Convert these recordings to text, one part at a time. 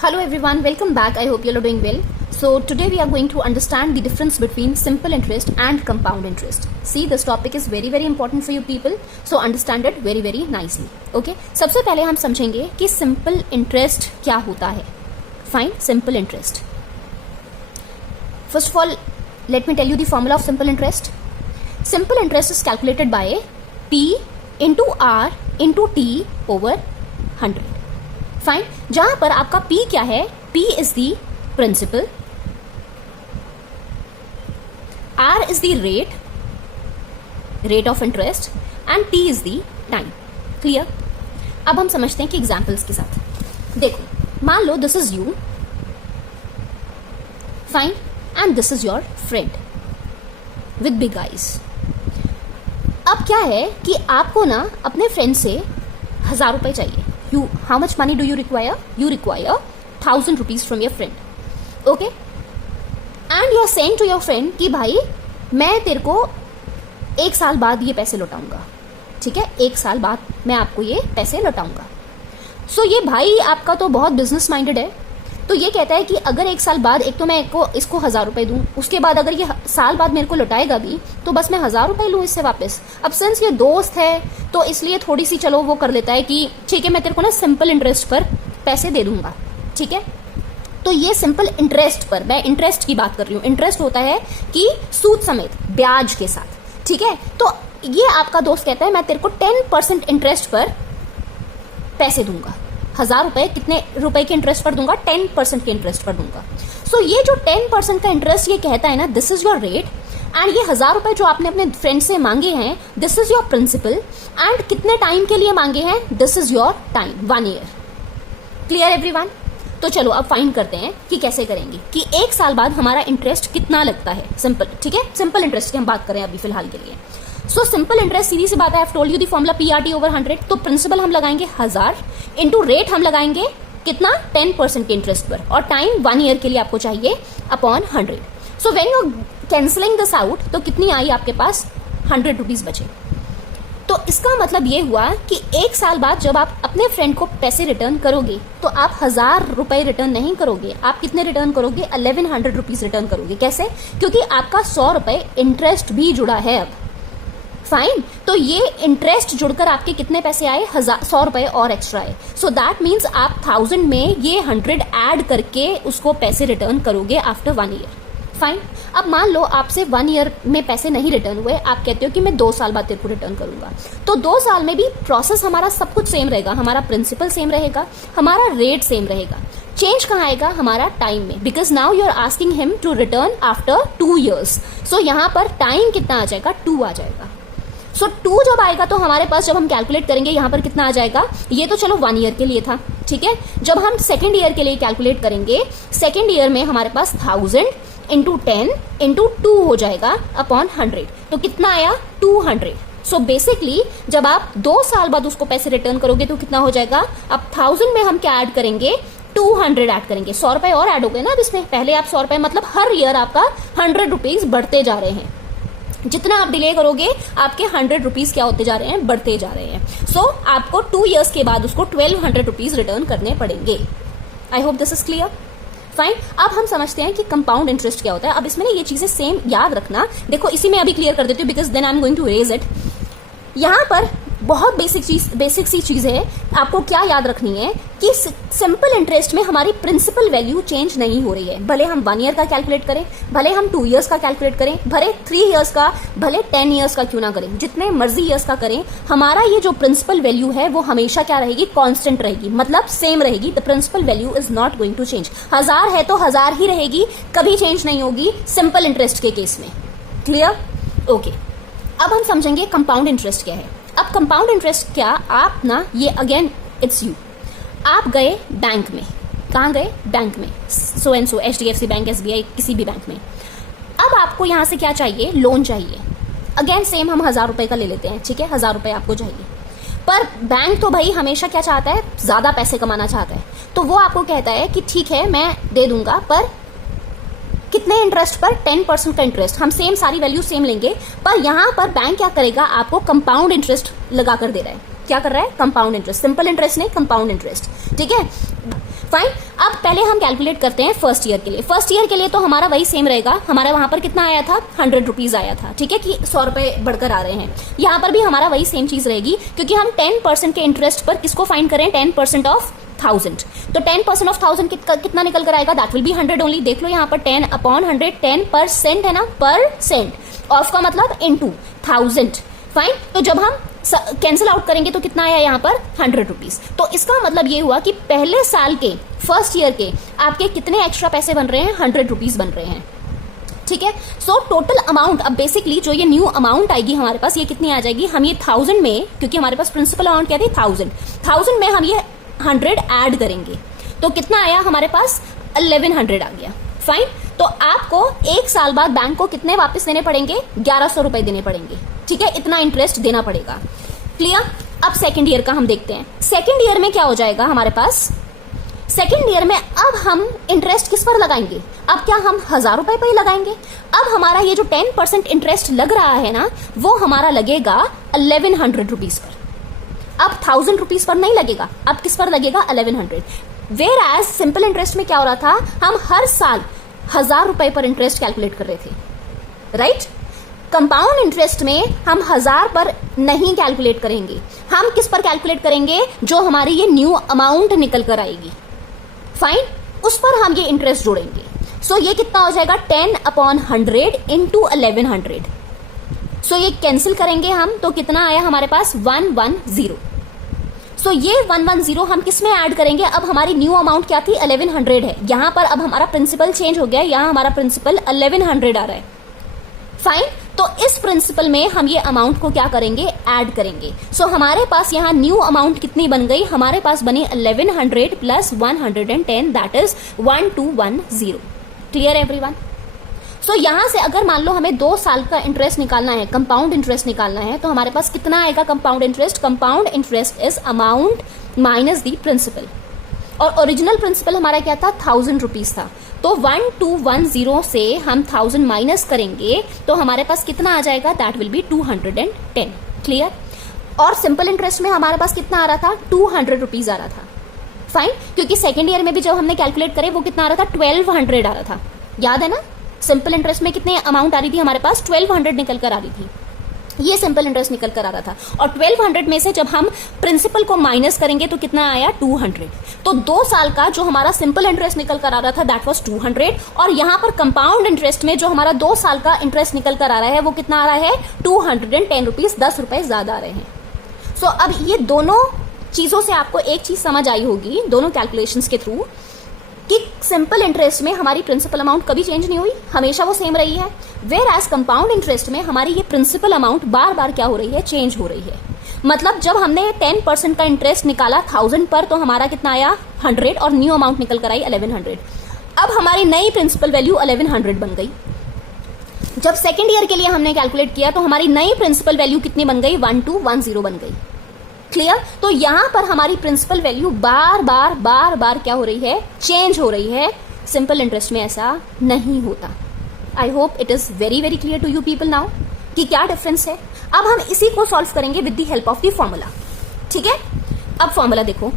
Hello everyone, welcome back. I hope you all are doing well. So today we are going to understand the difference between simple interest and compound interest. See, this topic is very important for you people. So understand it very nicely. Okay? सबसे पहले हम समझेंगे कि simple interest क्या होता है. Fine, simple interest. First of all, let me tell you the formula of simple interest. Simple interest is calculated by P into R into T over 100. Fine, जहां पर आपका P क्या है, P is the principal, R is the rate of interest and T is the time. Clear? अब हम समझते हैं कि एग्जांपल्स के साथ. देखो, मान लो this is you, fine, and this is your friend with big eyes. अब क्या है कि आपको ना अपने फ्रेंड से 1000 रुपए चाहिए. How much money do you require? You require 1000 rupees from your friend. Okay? And you are saying to your friend कि भाई मैं तेरे को 1 साल बाद ये पैसे लौटाऊंगा. ठीक है? 1 साल बाद मैं आपको ये पैसे लौटाऊंगा. सो ये भाई आपका तो बहुत बिजनेस माइंडेड है. तो ये कहता है कि अगर 1 साल बाद एक तो मैं इसको 1000 रुपए दूं, उसके बाद अगर ये साल बाद मेरे को लौटाएगा भी तो बस मैं 1000 रुपए लूं इससे वापस. अब सिंस ये दोस्त है तो इसलिए थोड़ी सी चलो वो कर लेता है कि ठीक है मैं तेरे को ना सिंपल इंटरेस्ट पर पैसे दे दूंगा. ठीक है? तो ये सिंपल इंटरेस्ट पर, मैं इंटरेस्ट की बात कर रही हूँ. इंटरेस्ट होता है कि सूद समेत, ब्याज के साथ. ठीक है? तो ये आपका दोस्त कहता है मैं तेरे को 10% इंटरेस्ट पर पैसे दूंगा. 1000 रुपए कितने रुपए के इंटरेस्ट पर दूंगा? 10% के इंटरेस्ट पर दूंगा. सो ये जो 10% का इंटरेस्ट ये कहता है ना, this is your rate, and ये 1000 रुपए जो आपने अपने फ्रेंड से मांगे हैं, this is your principal, and कितने टाइम के लिए मांगे हैं? This is your time, 1 year. Clear everyone? तो चलो अब फाइंड करते हैं कि कैसे करेंगे कि 1 साल बाद हमारा इंटरेस्ट कितना लगता है. सिंपल. ठीक है? सिंपल इंटरेस्ट की हम बात करें अभी फिलहाल के लिए. सो सिंपल इंटरेस्ट सीधी सी बात है, I have told you the formula PRT over 100. तो प्रिंसिपल हम लगाएंगे 1000 इंटू रेट हम लगाएंगे कितना? 10% के इंटरेस्ट पर, और टाइम 1 ईयर के लिए आपको चाहिए upon 100. So when you cancelling this out तो कितनी आई आपके पास? 100 रुपीज बचे. तो इसका मतलब ये हुआ कि 1 साल बाद जब आप अपने फ्रेंड को पैसे रिटर्न करोगे तो आप 1000 रुपए रिटर्न नहीं करोगे. आप कितने रिटर्न करोगे? 1100 रुपीज रिटर्न करोगे. कैसे? क्योंकि आपका 100 रुपए इंटरेस्ट भी जुड़ा है. अब फाइन, तो ये इंटरेस्ट जुड़कर आपके कितने पैसे आए? 100 रुपए और एक्स्ट्रा आए. सो दैट मीन्स आप 1000 में ये 100 ऐड करके उसको पैसे रिटर्न करोगे आफ्टर 1 ईयर. फाइन. अब मान लो आपसे 1 ईयर में पैसे नहीं रिटर्न हुए, आप कहते हो कि मैं 2 साल बाद तेरे को रिटर्न करूंगा. तो 2 साल में भी प्रोसेस हमारा सब कुछ सेम रहेगा. हमारा प्रिंसिपल सेम रहेगा, हमारा रेट सेम रहेगा. चेंज कहाँ आएगा? हमारा टाइम में, because now you are asking him to return after 2 years. So यहाँ पर टाइम कितना आ जाएगा? 2 आ जाएगा. सो 2 जब आएगा तो हमारे पास जब हम कैलकुलेट करेंगे यहाँ पर कितना आ जाएगा? ये तो चलो 1 ईयर के लिए था. ठीक है? जब हम सेकेंड ईयर के लिए कैलकुलेट करेंगे, सेकेंड ईयर में हमारे पास 1000 इंटू 10 इंटू 2 हो जाएगा अपॉन 100. तो कितना आया? 200. सो बेसिकली जब आप 2 साल बाद उसको पैसे रिटर्न करोगे तो कितना हो जाएगा? अब 1000 में हम क्या ऐड करेंगे? 200 ऐड करेंगे. 100 रुपए और ऐड हो गए ना अब इसमें. पहले आप 100 रुपए, मतलब हर ईयर आपका 100 रुपीज बढ़ते जा रहे हैं. जितना आप डिले करोगे आपके 100 रुपीज क्या होते जा रहे हैं? बढ़ते जा रहे हैं. सो आपको 2 इयर्स के बाद उसको 1200 रुपीज रिटर्न करने पड़ेंगे. आई hope this is clear. Fine. अब हम समझते हैं कि कंपाउंड इंटरेस्ट क्या होता है. अब इसमें ना ये चीजें सेम याद रखना. देखो इसी में अभी क्लियर कर देती हूँ because then I am going to raise it. यहाँ पर बहुत बेसिक सी चीज है. आपको क्या याद रखनी है कि सिंपल इंटरेस्ट में हमारी प्रिंसिपल वैल्यू चेंज नहीं हो रही है. भले हम 1 ईयर का कैलकुलेट करें, भले हम 2 इयर्स का कैलकुलेट करें, भले 3 इयर्स का, भले 10 इयर्स का क्यों ना करें, जितने मर्जी इयर्स का करें, हमारा ये जो प्रिंसिपल वैल्यू है वो हमेशा क्या रहेगी? कांस्टेंट रहेगी, मतलब सेम रहेगी. The principal value is not going to change. 1000 है तो 1000 ही रहेगी, कभी चेंज नहीं होगी सिंपल इंटरेस्ट के केस में. क्लियर? ओके. अब हम समझेंगे कंपाउंड इंटरेस्ट क्या है. अब कंपाउंड इंटरेस्ट क्या? आप ना ये अगेन इट्स यू, आप गए बैंक में. कहाँ गए? बैंक में. So and so HDFC bank, SBI, किसी भी बैंक में. अब आपको यहां से क्या चाहिए? लोन चाहिए. अगेन सेम हम 1000 रुपए का ले लेते हैं. ठीक है? 1000 रुपए आपको चाहिए. पर बैंक तो भाई हमेशा क्या चाहता है? ज्यादा पैसे कमाना चाहता है. तो वो आपको कहता है कि ठीक है मैं दे दूंगा, पर कितने इंटरेस्ट पर? 10% का इंटरेस्ट. हम सेम सारी वैल्यू सेम लेंगे, पर यहां पर बैंक क्या करेगा? आपको कंपाउंड इंटरेस्ट लगा कर दे रहा है. क्या कर रहा है? Compound interest. सिंपल इंटरेस्ट नहीं, कंपाउंड इंटरेस्ट. ठीक है? फाइन। अब पहले हम कैलकुलेट करते हैं फर्स्ट ईयर के लिए। फर्स्ट ईयर के लिए तो हमारा वही सेम रहेगा, हमारा वहां पर कितना आया था, 100 रुपीज आया था, ठीक है, कि 100 रुपए बढ़कर आ रहे हैं। यहाँ पर भी हमारा वही सेम चीज रहेगी, क्योंकि हम 10% के इंटरेस्ट पर किसको फाइंड करें, 10% ऑफ 1000। तो 10% ऑफ 1000 कितना निकल कर आएगा, दैट विल बी 100 ओनली। देख लो यहाँ पर 10/100, 10% है ना, परसेंट, ऑफ का मतलब इनटू 1000। फाइन। तो जब हम कैंसिल आउट करेंगे तो कितना आया यहाँ पर, 100 रुपीज। तो इसका मतलब ये हुआ कि पहले साल के, फर्स्ट ईयर के आपके कितने एक्स्ट्रा पैसे बन रहे हैं, 100 रुपीज बन रहे हैं, ठीक है। सो टोटल अमाउंट, अब बेसिकली जो ये न्यू अमाउंट आएगी हमारे पास, ये कितनी आ जाएगी, हम ये 1000 में, क्योंकि हमारे पास प्रिंसिपल अमाउंट क्या थी 1000 में हम ये 100 ऐड करेंगे तो कितना आया हमारे पास, 1100 आ गया। फाइन। तो आपको एक साल बाद बैंक को कितने वापस देने पड़ेंगे, 1100 रुपए देने पड़ेंगे, ठीक है, इतना इंटरेस्ट देना पड़ेगा। क्लियर। अब सेकेंड ईयर का हम देखते हैं। सेकेंड ईयर में क्या हो जाएगा हमारे पास, सेकेंड ईयर में अब हम इंटरेस्ट किस पर लगाएंगे, अब क्या हम 1000 रुपए पर ही लगाएंगे। अब हमारा ये जो 10% इंटरेस्ट लग रहा है ना, वो हमारा लगेगा 1100 रुपीज पर। अब 1000 रुपीज पर नहीं लगेगा, अब किस पर लगेगा, 1100। वेयर एज सिंपल इंटरेस्ट में क्या हो रहा था, हम हर साल 1000 रुपए पर इंटरेस्ट कैलकुलेट कर रहे थे, राइट। कंपाउंड इंटरेस्ट में हम 1000 पर नहीं कैलकुलेट करेंगे, हम किस पर कैलकुलेट करेंगे, जो हमारी ये न्यू अमाउंट निकल कर आएगी, फाइन, उस पर हम ये इंटरेस्ट जोड़ेंगे। सो ये कितना हो जाएगा, 10/100 इंटू 1100। सो ये कैंसिल करेंगे हम तो कितना आया हमारे पास, 110। सो ये 110 हम किस में ऐड करेंगे, अब हमारी न्यू अमाउंट क्या थी, 1100 है। यहां पर अब हमारा प्रिंसिपल चेंज हो गया, यहां हमारा प्रिंसिपल 1100 आ रहा है, फाइन। तो इस प्रिंसिपल में हम ये अमाउंट को क्या करेंगे, ऐड करेंगे। सो हमारे पास यहाँ न्यू अमाउंट कितनी बन गई, हमारे पास बनी 1100 plus 110, that is 1210। Clear everyone. So यहां से अगर मान लो हमें 2 साल का इंटरेस्ट निकालना है, कंपाउंड इंटरेस्ट निकालना है, तो हमारे पास कितना आएगा compound interest, compound interest is amount minus the principal. और ओरिजिनल प्रिंसिपल हमारा क्या था, 1000 रुपीज था। तो 1210 से हम 1000 माइनस करेंगे तो हमारे पास कितना आ जाएगा, दैट विल बी 210। क्लियर। और सिंपल इंटरेस्ट में हमारे पास कितना आ रहा था, 200 रुपीज आ रहा था, फाइन। क्योंकि सेकेंड ईयर में भी जब हमने कैलकुलेट करे वो कितना आ रहा था, 1200 आ रहा था, याद है ना। सिंपल इंटरेस्ट में कितने अमाउंट आ रही थी हमारे पास, 1200 निकल कर आ रही थी, ये सिंपल इंटरेस्ट निकल कर आ रहा था। और 1200 में से जब हम प्रिंसिपल को माइनस करेंगे तो कितना आया, 200। तो 2 साल का जो हमारा सिंपल इंटरेस्ट निकल कर आ रहा था, दैट वाज 200। और यहां पर कंपाउंड इंटरेस्ट में जो हमारा 2 साल का इंटरेस्ट निकल कर आ रहा है वो कितना आ रहा है, 210 रुपीज, 10 रुपए ज्यादा आ रहे हैं। सो अब ये दोनों चीजों से आपको एक चीज समझ आई होगी, दोनों कैलकुलेशंस के थ्रू, कि सिंपल इंटरेस्ट में हमारी प्रिंसिपल अमाउंट कभी चेंज नहीं हुई, हमेशा वो सेम रही है। वेयर एज कंपाउंड इंटरेस्ट में हमारी ये प्रिंसिपल अमाउंट बार बार क्या हो रही है, चेंज हो रही है। मतलब जब हमने 10% का इंटरेस्ट निकाला 1000 पर तो हमारा कितना आया, 100, और न्यू अमाउंट निकल कर आई 1100। अब हमारी नई प्रिंसिपल वैल्यू 1100 बन गई। जब सेकेंड ईयर के लिए हमने कैलकुलेट किया तो हमारी नई प्रिंसिपल वैल्यू कितनी बन गई, 1210 बन गई। क्लियर। तो यहां पर हमारी प्रिंसिपल वैल्यू बार बार क्या हो रही है, चेंज हो रही है। सिंपल इंटरेस्ट में ऐसा नहीं होता। I hope it is very very clear to you people now कि क्या डिफरेंस है। अब हम इसी को सॉल्व करेंगे with the help of the formula, ठीक है। अब फॉर्मूला देखो,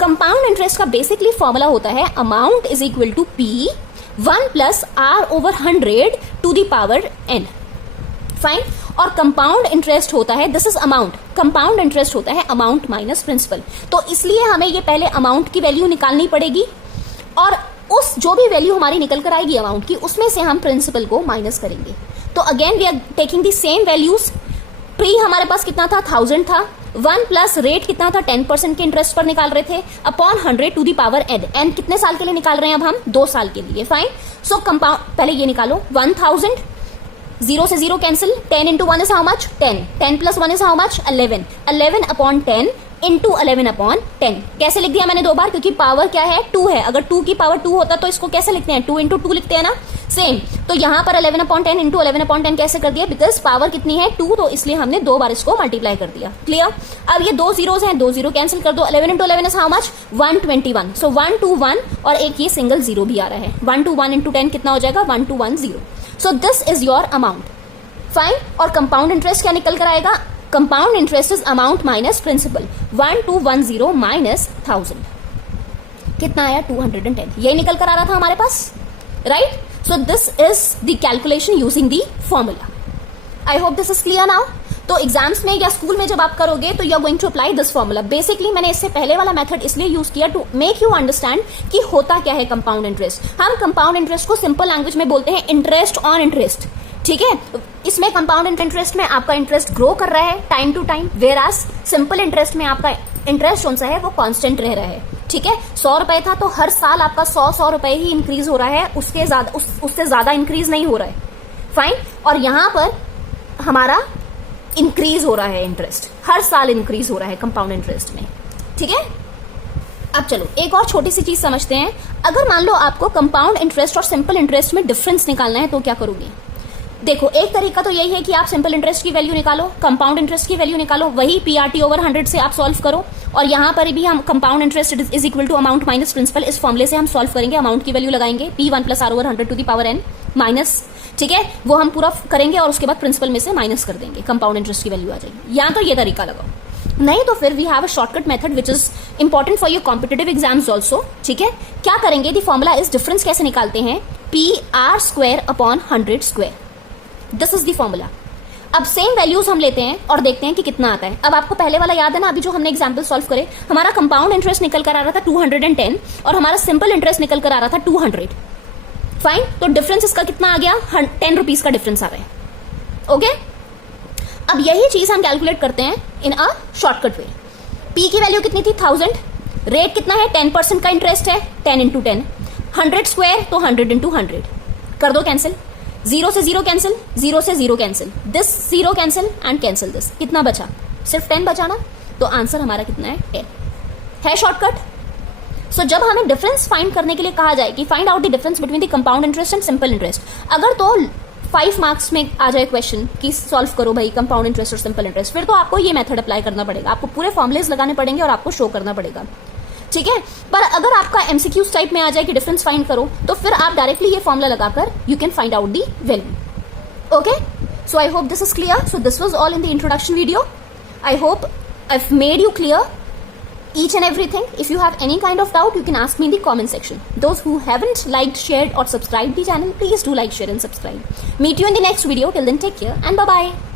कंपाउंड इंटरेस्ट का बेसिकली फॉर्मूला होता है amount is equal to P 1 plus R/100 to the power n, fine. और कंपाउंड इंटरेस्ट होता है, this is amount, compound interest होता है अमाउंट माइनस प्रिंसिपल। तो इसलिए हमें ये पहले अमाउंट की वैल्यू निकालनी पड़ेगी और उस जो भी वैल्यू हमारी निकल कर आएगी अमाउंट की, उसमें से हम प्रिंसिपल को माइनस करेंगे। तो again we are taking the same values. प्री हमारे पास कितना था, 1000 था, 1 प्लस रेट कितना था, 10% के इंटरेस्ट पर निकाल रहे थे, upon 100 to the power n कितने साल के लिए निकाल रहे हैं, अब हम 2 साल के लिए, फाइन। सो कंपाउंड, पहले ये निकालो, 1000, 0 से 0 cancel, 10 into 1 is how much, 10, 10 plus 1 is how much, 11, 11 upon 10 into 11 upon 10। कैसे लिख दिया मैंने 2 बार, क्योंकि पावर क्या है, 2 है। अगर 2 की पावर 2 होता तो इसको कैसे लिखते हैं, 2 into 2 लिखते हैं ना, सेम। तो यहां पर 11 upon 10 into 11 upon 10 कैसे कर दिया, बिकॉज पावर कितनी है, 2, तो इसलिए हमने 2 बार इसको मल्टीप्लाई कर दिया। क्लियर। अब ये 2 zeros हैं, 2 0 कैंसिल कर दो, 11 into 11 is how much, 121। So 1 to 1 और एक ये सिंगल 0 भी आ रहा है, 1 to 1 into 10 कितना हो जाएगा, 1210। So this is your amount, fine. और कंपाउंड इंटरेस्ट क्या निकल कर आएगा, compound interest is amount minus principal, 1210 minus 1000। कितना आया 210, यही निकल कर आ रहा था हमारे पास, right? So this is the calculation using the formula. I hope this is clear now. तो एग्जाम्स में या स्कूल में जब आप करोगे तो you are going to apply this formula. Basically मैंने इससे पहले वाला मेथड इसलिए यूज किया टू मेक यू अंडरस्टैंड कि होता क्या है कंपाउंड इंटरेस्ट. हम कंपाउंड इंटरेस्ट को सिंपल लैंग्वेज में बोलते हैं इंटरेस्ट ऑन इंटरेस्ट, ठीक है? इसमें कंपाउंड इंटरेस्ट में आपका इंटरेस्ट ग्रो कर रहा है time to time, whereas simple interest में आपका इंटरेस्ट कौन सा है, वो कांस्टेंट रह रहा है, ठीक है? 100 रुपए था तो हर साल आपका 100 रुपए ही इंक्रीज हो रहा है, उससे ज्यादा इंक्रीज नहीं हो रहा है, फाइन. और यहां पर हमारा इंक्रीज हो रहा है इंटरेस्ट, हर साल इंक्रीज हो रहा है कंपाउंड इंटरेस्ट में, ठीक है? अब चलो एक और छोटी सी चीज समझते हैं. अगर मान लो आपको कंपाउंड इंटरेस्ट और सिंपल इंटरेस्ट में डिफरेंस निकालना है तो क्या करोगे? देखो, एक तरीका तो यही है कि आप सिंपल इंटरेस्ट की वैल्यू निकालो, कंपाउंड इंटरेस्ट की वैल्यू निकालो, वही PRT ओवर 100 से आप सॉल्व करो. और यहां पर भी हम compound interest is equal to amount minus principal, इस फॉर्मुले से हम सॉल्व करेंगे, अमाउंट की वैल्यू लगाएंगे P1 + R over 100 to the power n minus, ठीक है? वो हम पूरा करेंगे और उसके बाद प्रिंसिपल में से माइनस कर देंगे, कंपाउंड इंटरेस्ट की वैल्यू आ जाएगी. या तो ये तरीका लगाओ, नहीं तो फिर we have a shortcut method which is important for your competitive exams also, ठीक है? क्या करेंगे? द फॉर्मुला इज डिफरेंस कैसे निकालते हैं, PR² upon 100². This is the formula. अब सेम वैल्यूज हम लेते हैं और देखते हैं कि कितना आता है. अब आपको पहले वाला याद है ना, अभी जो हमने एग्जांपल सॉल्व करे, हमारा कंपाउंड इंटरेस्ट निकल कर आ रहा था 210 और हमारा सिंपल इंटरेस्ट निकल कर आ रहा था 200, फाइन. तो डिफरेंस इसका कितना आ गया, 10 रुपीज का डिफरेंस आ रहा है, ओके? अब यही चीज हम कैलकुलेट करते हैं इन अ शॉर्टकट वे. P की वैल्यू कितनी थी, 1000. रेट कितना है, 10% का इंटरेस्ट है, 10 इंटू 10, 100² तो 100 इंटू 100. कर दो कैंसिल, 0 से 0 कैंसिल, 0 से 0 cancel, this 0 cancel and cancel this. कितना बचा, सिर्फ 10 बचा ना. तो आंसर हमारा कितना है, 10 है. शॉर्टकट. सो जब हमें डिफरेंस फाइंड करने के लिए कहा जाए कि find out the difference between the compound interest and simple interest, अगर तो 5 मार्क्स में आ जाए क्वेश्चन कि सॉल्व करो भाई कंपाउंड इंटरेस्ट और सिंपल इंटरेस्ट, फिर तो आपको ये मेथड अप्लाई करना पड़ेगा, आपको पूरे फॉर्मुलेज लगाने पड़ेंगे और आपको शो करना पड़ेगा, ठीक है? पर अगर आपका MCQs टाइप में आ जाए कि डिफरेंस फाइंड करो, तो फिर आप डायरेक्टली ये फॉर्मुला लगाकर you can find out the value, okay? So I hope this is clear. So this was all in the introduction video. I hope I've made you clear each and everything. If you have any kind of doubt, you can ask me in the comment section. Those who haven't liked, shared or subscribed the channel, please do like, share and subscribe. Meet you in the next video. Till then, take care and bye bye.